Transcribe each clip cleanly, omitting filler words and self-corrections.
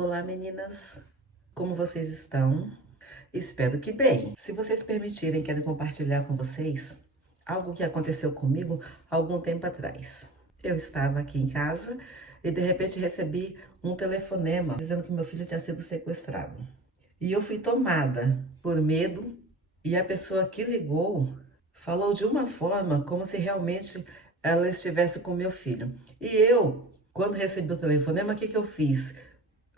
Olá, meninas! Como vocês estão? Espero que bem. Se vocês permitirem, quero compartilhar com vocês algo que aconteceu comigo há algum tempo atrás. Eu estava aqui em casa e de repente recebi um telefonema dizendo que meu filho tinha sido sequestrado. E eu fui tomada por medo e a pessoa que ligou falou de uma forma como se realmente ela estivesse com meu filho. E eu, quando recebi o telefonema, o que eu fiz?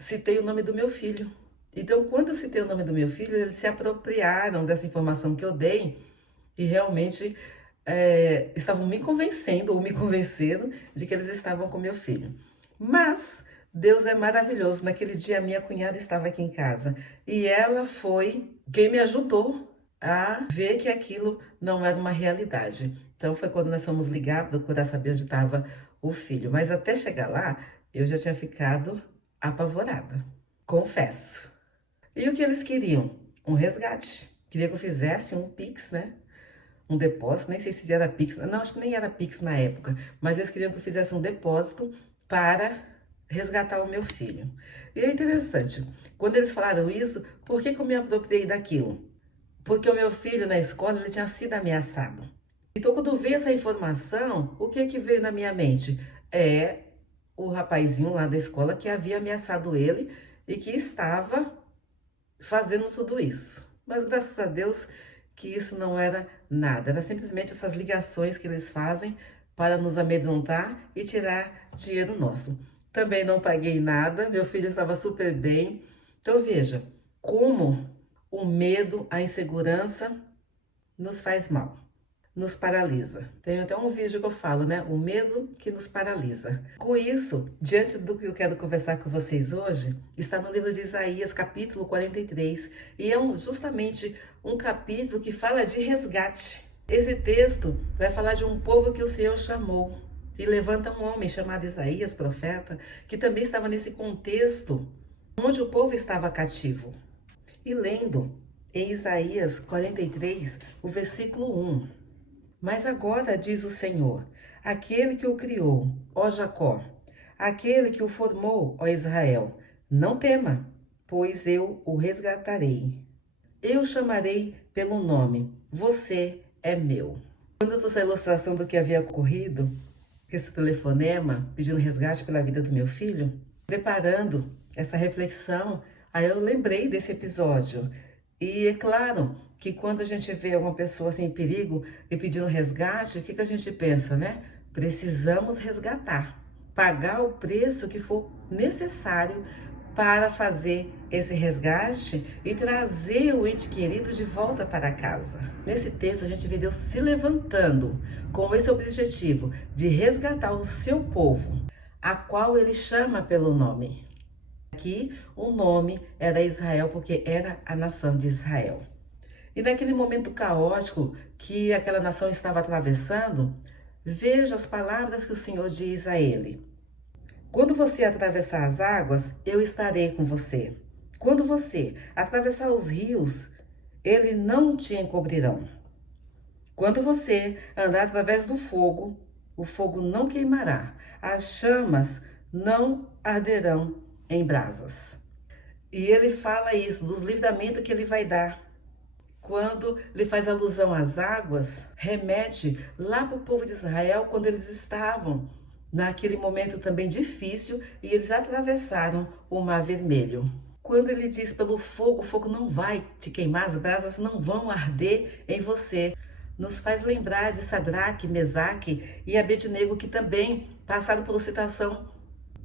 Citei o nome do meu filho. Então, quando eu citei o nome do meu filho, eles se apropriaram dessa informação que eu dei e realmente estavam me convencendo ou me convenceram de que eles estavam com meu filho. Mas Deus é maravilhoso. Naquele dia, a minha cunhada estava aqui em casa e ela foi quem me ajudou a ver que aquilo não era uma realidade. Então, foi quando nós fomos ligar, procurar saber onde estava o filho. Mas até chegar lá, eu já tinha ficado apavorada, confesso. E o que eles queriam? Um resgate. Queria que eu fizesse um Pix, né? Um depósito, nem sei se era Pix, não, acho que nem era Pix na época, mas eles queriam que eu fizesse um depósito para resgatar o meu filho. E é interessante, quando eles falaram isso, por que eu me apropriei daquilo? Porque o meu filho na escola, ele tinha sido ameaçado. Então, quando veio essa informação, o que veio na minha mente? É o rapazinho lá da escola que havia ameaçado ele e que estava fazendo tudo isso. Mas graças a Deus que isso não era nada, era simplesmente essas ligações que eles fazem para nos amedrontar e tirar dinheiro nosso. Também não paguei nada, meu filho estava super bem. Então veja como o medo, a insegurança nos faz mal, nos paralisa. Tem até um vídeo que eu falo, né? O medo que nos paralisa. Com isso, diante do que eu quero conversar com vocês hoje, está no livro de Isaías, capítulo 43, e é justamente um capítulo que fala de resgate. Esse texto vai falar de um povo que o Senhor chamou. E levanta um homem chamado Isaías, profeta, que também estava nesse contexto onde o povo estava cativo. E lendo em Isaías 43, o versículo 1. Mas agora diz o Senhor, aquele que o criou, ó Jacó, aquele que o formou, ó Israel, não tema, pois eu o resgatarei. Eu chamarei pelo nome, você é meu. Quando eu trouxe a ilustração do que havia ocorrido, esse telefonema pedindo resgate pela vida do meu filho, preparando essa reflexão, aí eu lembrei desse episódio. E é claro que quando a gente vê uma pessoa assim, em perigo e pedindo resgate, o que a gente pensa, né? Precisamos resgatar, pagar o preço que for necessário para fazer esse resgate e trazer o ente querido de volta para casa. Nesse texto a gente vê Deus se levantando com esse objetivo de resgatar o seu povo, a qual ele chama pelo nome. Aqui o nome era Israel porque era a nação de Israel. E naquele momento caótico que aquela nação estava atravessando, veja as palavras que o Senhor diz a ele. Quando você atravessar as águas, eu estarei com você. Quando você atravessar os rios, eles não te encobrirão. Quando você andar através do fogo, o fogo não queimará, as chamas não arderão em brasas. E ele fala isso, dos livramentos que ele vai dar. Quando ele faz alusão às águas, remete lá para o povo de Israel, quando eles estavam naquele momento também difícil e eles atravessaram o Mar Vermelho. Quando ele diz pelo fogo, o fogo não vai te queimar, as brasas não vão arder em você. Nos faz lembrar de Sadraque, Mesaque e Abednego, que também passaram por uma situação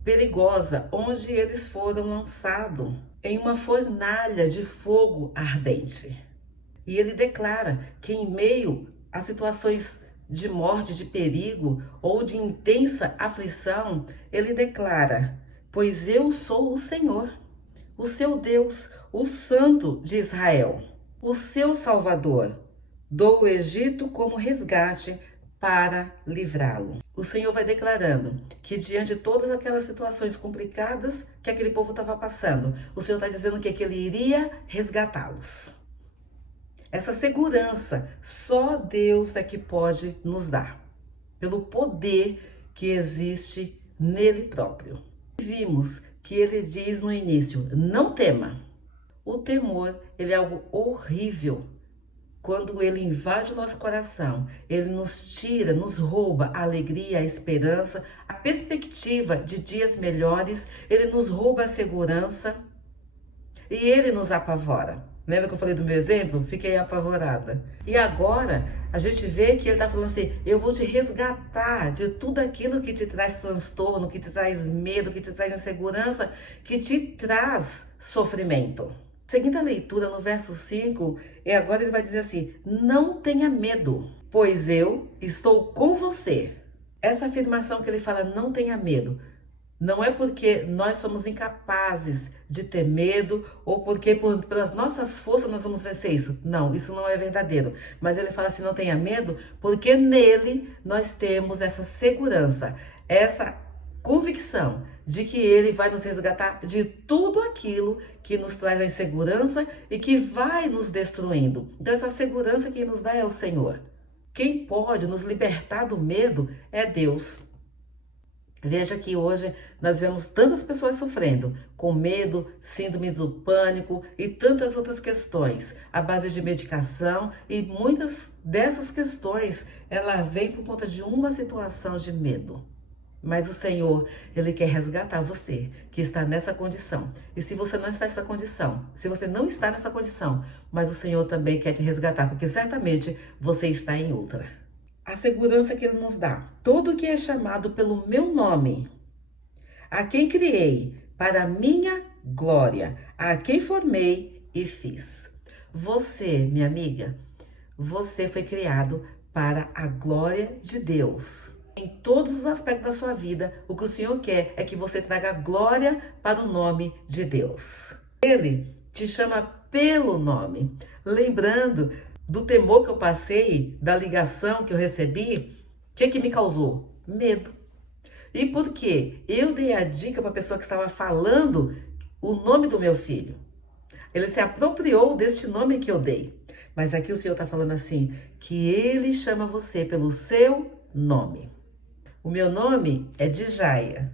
perigosa, onde eles foram lançados em uma fornalha de fogo ardente. E ele declara que em meio a situações de morte, de perigo ou de intensa aflição, ele declara: pois eu sou o Senhor, o seu Deus, o Santo de Israel, o seu Salvador. Dou o Egito como resgate para livrá-lo. O Senhor vai declarando que diante de todas aquelas situações complicadas que aquele povo estava passando, o Senhor está dizendo que ele iria resgatá-los. Essa segurança só Deus é que pode nos dar, pelo poder que existe nele próprio. Vimos que ele diz no início: não tema. O temor, ele é algo horrível. Quando ele invade o nosso coração, ele nos tira, nos rouba a alegria, a esperança, a perspectiva de dias melhores, ele nos rouba a segurança e ele nos apavora. Lembra que eu falei do meu exemplo? Fiquei apavorada. E agora a gente vê que ele está falando assim: eu vou te resgatar de tudo aquilo que te traz transtorno, que te traz medo, que te traz insegurança, que te traz sofrimento. Seguindo a leitura no verso 5, e agora ele vai dizer assim: não tenha medo, pois eu estou com você. Essa afirmação que ele fala, não tenha medo, não é porque nós somos incapazes de ter medo ou porque pelas nossas forças nós vamos vencer isso. Não, isso não é verdadeiro. Mas ele fala assim, não tenha medo, porque nele nós temos essa segurança, essa convicção de que ele vai nos resgatar de tudo aquilo que nos traz a insegurança e que vai nos destruindo. Então essa segurança que nos dá é o Senhor. Quem pode nos libertar do medo é Deus. Veja que hoje nós vemos tantas pessoas sofrendo com medo, síndrome do pânico e tantas outras questões à base de medicação, e muitas dessas questões ela vem por conta de uma situação de medo. Mas o Senhor, Ele quer resgatar você que está nessa condição. E se você não está nessa condição, se você não está nessa condição, mas o Senhor também quer te resgatar, porque certamente você está em outra. A segurança que Ele nos dá. Todo que é chamado pelo meu nome, a quem criei para a minha glória, a quem formei e fiz. Você, minha amiga, você foi criado para a glória de Deus. Em todos os aspectos da sua vida, o que o Senhor quer é que você traga glória para o nome de Deus. Ele te chama pelo nome. Lembrando do temor que eu passei, da ligação que eu recebi, o que me causou? Medo. E por quê? Eu dei a dica para a pessoa que estava falando o nome do meu filho. Ele se apropriou deste nome que eu dei. Mas aqui o Senhor está falando assim, que Ele chama você pelo seu nome. O meu nome é Djaia.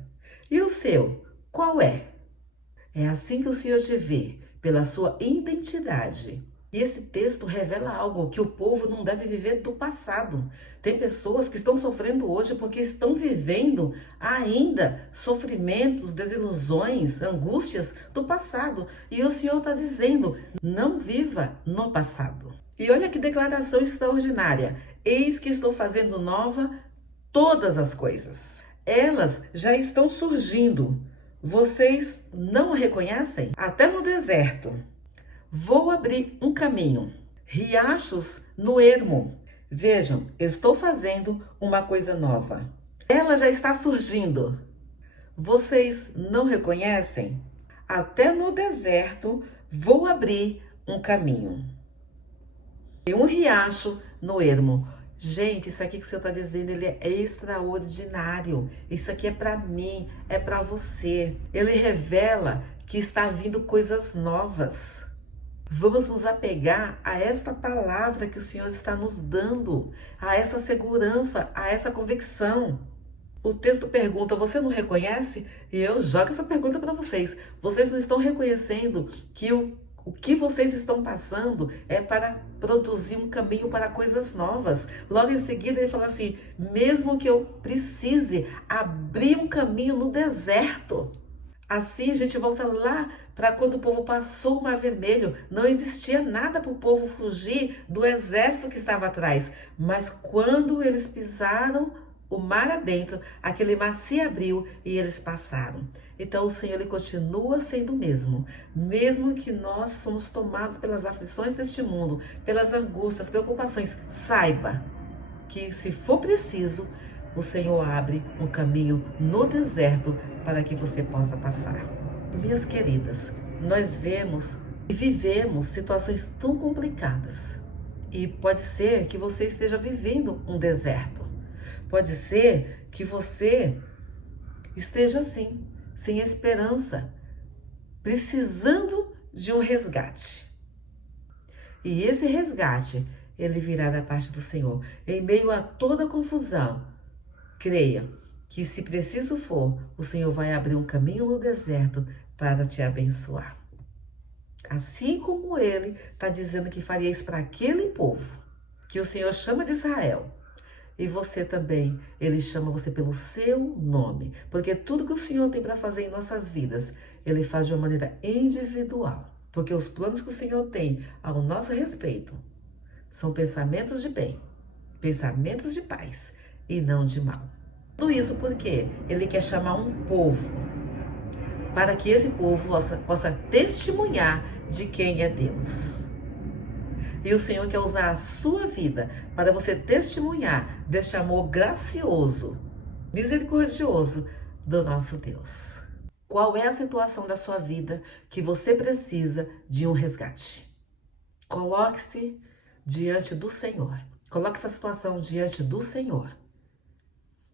E o seu, qual é? É assim que o Senhor te vê, pela sua identidade. E esse texto revela algo que o povo não deve viver do passado. Tem pessoas que estão sofrendo hoje porque estão vivendo ainda sofrimentos, desilusões, angústias do passado. E o Senhor está dizendo, não viva no passado. E olha que declaração extraordinária. Eis que estou fazendo nova todas as coisas. Elas já estão surgindo. Vocês não a reconhecem? Até no deserto. Vou abrir um caminho. Riachos no ermo. Vejam, estou fazendo uma coisa nova. Ela já está surgindo. Vocês não reconhecem? Até no deserto vou abrir um caminho. E um riacho no ermo. Gente, isso aqui que o Senhor está dizendo, ele é extraordinário. Isso aqui é para mim, é para você. Ele revela que está vindo coisas novas. Vamos nos apegar a esta palavra que o Senhor está nos dando, a essa segurança, a essa convicção. O texto pergunta, você não reconhece? E eu jogo essa pergunta para vocês. Vocês não estão reconhecendo que o que vocês estão passando é para produzir um caminho para coisas novas. Logo em seguida ele fala assim, mesmo que eu precise abrir um caminho no deserto. Assim a gente volta lá para quando o povo passou o Mar Vermelho. Não existia nada para o povo fugir do exército que estava atrás. Mas quando eles pisaram o mar adentro, aquele mar se abriu e eles passaram. Então o Senhor, ele continua sendo o mesmo. Mesmo que nós somos tomados pelas aflições deste mundo, pelas angústias, preocupações, saiba que se for preciso, o Senhor abre um caminho no deserto para que você possa passar. Minhas queridas, nós vemos e vivemos situações tão complicadas. E pode ser que você esteja vivendo um deserto. Pode ser que você esteja assim, sem esperança, precisando de um resgate. E esse resgate, ele virá da parte do Senhor. Em meio a toda a confusão, creia que, se preciso for, o Senhor vai abrir um caminho no deserto para te abençoar. Assim como Ele está dizendo que faria isso para aquele povo, que o Senhor chama de Israel. E você também, Ele chama você pelo seu nome. Porque tudo que o Senhor tem para fazer em nossas vidas, Ele faz de uma maneira individual. Porque os planos que o Senhor tem ao nosso respeito são pensamentos de bem, pensamentos de paz e não de mal. Tudo isso porque Ele quer chamar um povo, para que esse povo possa testemunhar de quem é Deus. E o Senhor quer usar a sua vida para você testemunhar deste amor gracioso, misericordioso do nosso Deus. Qual é a situação da sua vida que você precisa de um resgate? Coloque-se diante do Senhor. Coloque essa situação diante do Senhor.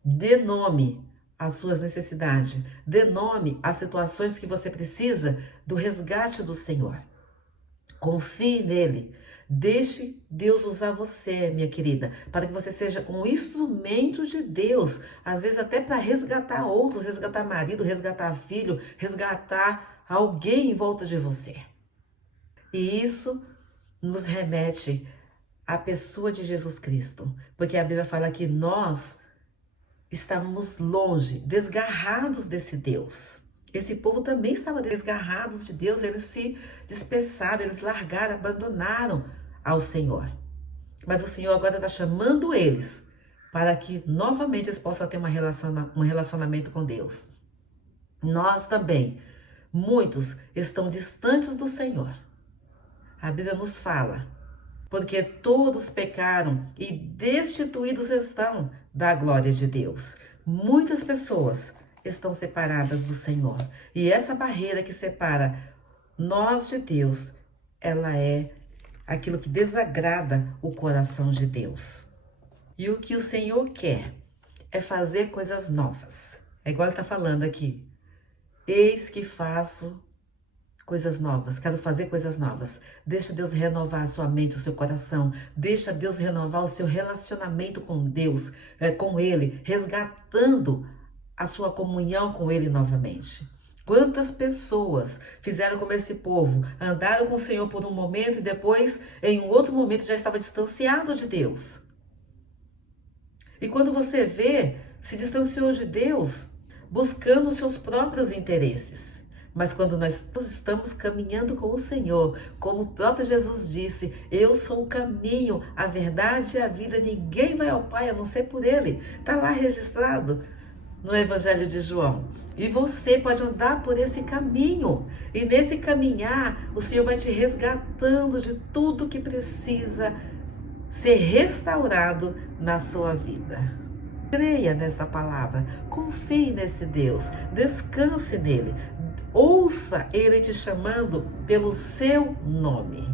Dê nome às suas necessidades. Dê nome às situações que você precisa do resgate do Senhor. Confie nele. Deixe Deus usar você, minha querida, para que você seja um instrumento de Deus, às vezes até para resgatar outros, resgatar marido, resgatar filho, resgatar alguém em volta de você. E isso nos remete à pessoa de Jesus Cristo, porque a Bíblia fala que nós estávamos longe, desgarrados desse Deus. Esse povo também estava desgarrados de Deus, eles se dispersaram, eles largaram, abandonaram ao Senhor. Mas o Senhor agora está chamando eles para que novamente eles possam ter um relacionamento com Deus. Nós também, muitos estão distantes do Senhor. A Bíblia nos fala, porque todos pecaram e destituídos estão da glória de Deus. Muitas pessoas estão separadas do Senhor. E essa barreira que separa nós de Deus, ela é aquilo que desagrada o coração de Deus. E o que o Senhor quer é fazer coisas novas. É igual ele está falando aqui. Eis que faço coisas novas, quero fazer coisas novas. Deixa Deus renovar a sua mente, o seu coração. Deixa Deus renovar o seu relacionamento com Deus, com Ele, resgatando a sua comunhão com Ele novamente. Quantas pessoas fizeram como esse povo, andaram com o Senhor por um momento e depois, em um outro momento, já estava distanciado de Deus. E quando você vê, se distanciou de Deus, buscando os seus próprios interesses. Mas quando nós estamos caminhando com o Senhor, como o próprio Jesus disse, eu sou o caminho, a verdade e a vida, ninguém vai ao Pai a não ser por Ele. Está lá registrado no Evangelho de João. E você pode andar por esse caminho. E nesse caminhar, o Senhor vai te resgatando de tudo que precisa ser restaurado na sua vida. Creia nessa palavra, confie nesse Deus, descanse nele, ouça Ele te chamando pelo seu nome.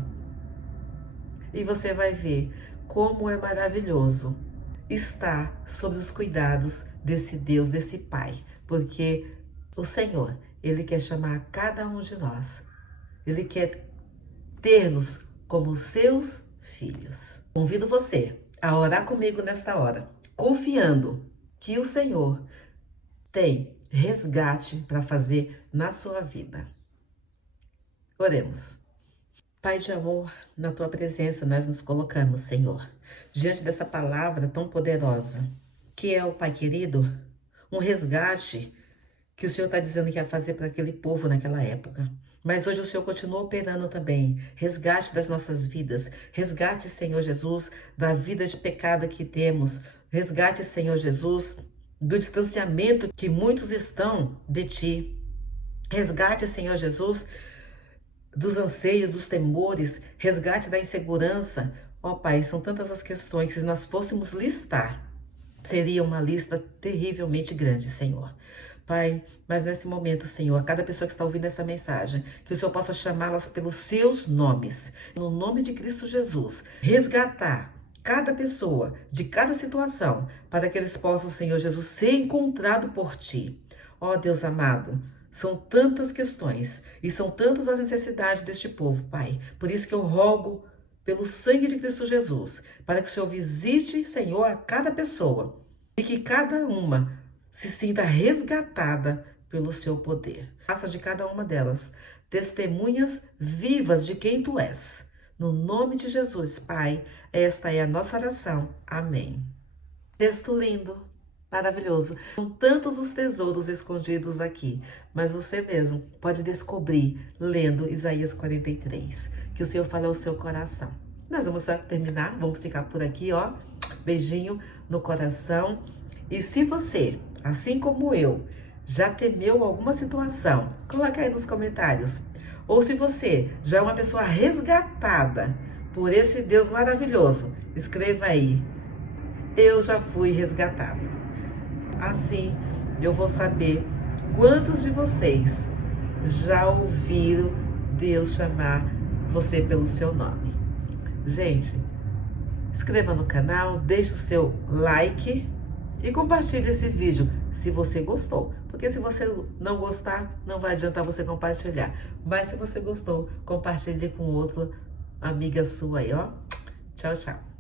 E você vai ver como é maravilhoso estar sob os cuidados desse Deus, desse Pai, porque o Senhor, Ele quer chamar cada um de nós, Ele quer ter-nos como seus filhos. Convido você a orar comigo nesta hora, confiando que o Senhor tem resgate para fazer na sua vida. Oremos. Pai de amor, na tua presença nós nos colocamos, Senhor, diante dessa palavra tão poderosa, que é o Pai querido, um resgate que o Senhor está dizendo que ia fazer para aquele povo naquela época. Mas hoje o Senhor continua operando também. Resgate das nossas vidas. Resgate, Senhor Jesus, da vida de pecado que temos. Resgate, Senhor Jesus, do distanciamento que muitos estão de Ti. Resgate, Senhor Jesus, dos anseios, dos temores. Resgate da insegurança. Ó Pai, são tantas as questões que, se nós fôssemos listar, seria uma lista terrivelmente grande, Senhor. Pai, mas nesse momento, Senhor, a cada pessoa que está ouvindo essa mensagem, que o Senhor possa chamá-las pelos seus nomes, no nome de Cristo Jesus, resgatar cada pessoa de cada situação, para que eles possam, Senhor Jesus, ser encontrados por Ti. Ó Deus amado, são tantas questões e são tantas as necessidades deste povo, Pai. Por isso que eu rogo pelo sangue de Cristo Jesus, para que o Senhor visite, Senhor, a cada pessoa e que cada uma se sinta resgatada pelo seu poder. Faça de cada uma delas testemunhas vivas de quem tu és. No nome de Jesus, Pai, esta é a nossa oração. Amém. Texto lindo, maravilhoso. São tantos os tesouros escondidos aqui, mas você mesmo pode descobrir lendo Isaías 43, que o Senhor fala ao seu coração. Nós vamos terminar, vamos ficar por aqui, ó. Beijinho no coração. E se você, assim como eu, já temeu alguma situação, coloca aí nos comentários. Ou se você já é uma pessoa resgatada por esse Deus maravilhoso, escreva aí. Eu já fui resgatado. Assim, eu vou saber quantos de vocês já ouviram Deus chamar você pelo seu nome. Gente, inscreva no canal, deixe o seu like e compartilhe esse vídeo se você gostou. Porque se você não gostar, não vai adiantar você compartilhar. Mas se você gostou, compartilhe com outra amiga sua aí, ó. Tchau, tchau.